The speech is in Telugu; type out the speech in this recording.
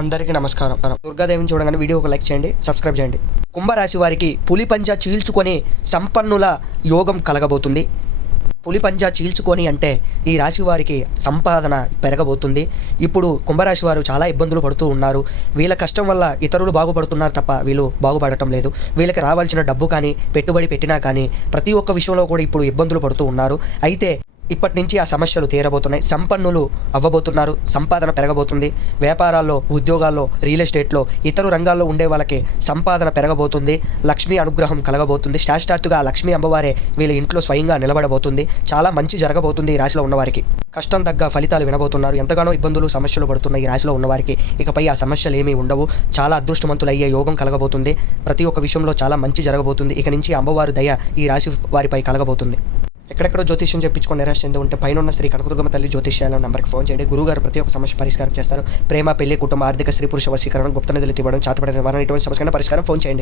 అందరికీ నమస్కారం. దుర్గాదేవిని చూడగానే వీడియో ఒక లైక్ చేయండి, సబ్స్క్రైబ్ చేయండి. కుంభరాశి వారికి పులిపంజా చీల్చుకొని సంపన్నుల యోగం కలగబోతుంది. పులిపంజా చీల్చుకొని అంటే ఈ రాశి వారికి సంపాదన పెరగబోతుంది. ఇప్పుడు కుంభరాశి వారు చాలా ఇబ్బందులు పడుతూ ఉన్నారు. వీళ్ళ కష్టం వల్ల ఇతరులు బాగుపడుతున్నారు తప్ప వీళ్ళు బాగుపడటం లేదు. వీళ్ళకి రావాల్సిన డబ్బు కానీ, పెట్టుబడి పెట్టినా కానీ ప్రతి ఒక్క విషయంలో కూడా ఇప్పుడు ఇబ్బందులు పడుతూ ఉన్నారు. అయితే ఇప్పటి నుంచి ఆ సమస్యలు తీరబోతున్నాయి. సంపన్నులు అవ్వబోతున్నారు. సంపాదన పెరగబోతుంది. వ్యాపారాల్లో, ఉద్యోగాల్లో, రియల్ ఎస్టేట్లో, ఇతర రంగాల్లో ఉండే వాళ్ళకి సంపాదన పెరగబోతుంది. లక్ష్మీ అనుగ్రహం కలగబోతుంది. శాశ్వతగా లక్ష్మీ అమ్మవారే వీళ్ళ ఇంట్లో స్వయంగా నిలబడబోతుంది. చాలా మంచి జరగబోతుంది ఈ రాశిలో ఉన్నవారికి. కష్టం తగ్గ ఫలితాలు వినబోతున్నారు. ఎంతగానో ఇబ్బందులు, సమస్యలు పడుతున్న ఈ రాశిలో ఉన్నవారికి ఇకపై ఆ సమస్యలు ఏమీ ఉండవు. చాలా అదృష్టవంతులు అయ్యే యోగం కలగబోతుంది. ప్రతి ఒక్క విషయంలో చాలా మంచి జరగబోతుంది. ఇక నుంచి అమ్మవారి దయ ఈ రాశి వారిపై కలగబోతుంది. ఎక్కడెక్కడో జ్యోతిష్యం చెప్పించుకొని నిరాశ చెంది ఉంటే పైన ఉన్న శ్రీ కనకదుర్గమ్మ తల్లి జ్యోతిష్యాల నంబర్కి ఫోన్ చేయండి. గురుగారు ప్రతి ఒక్క సమస్య పరిష్కారం చేస్తారు. ప్రేమ, పెళ్లి, కుటుంబ, ఆర్థిక, స్త్రీ పురుష వశీకరణ, గుప్త నిధులు ఇవ్వడం, చాతపడే నివారణ, ఇటువంటి సమస్యల పరిష్కారం ఫోన్ చేయండి.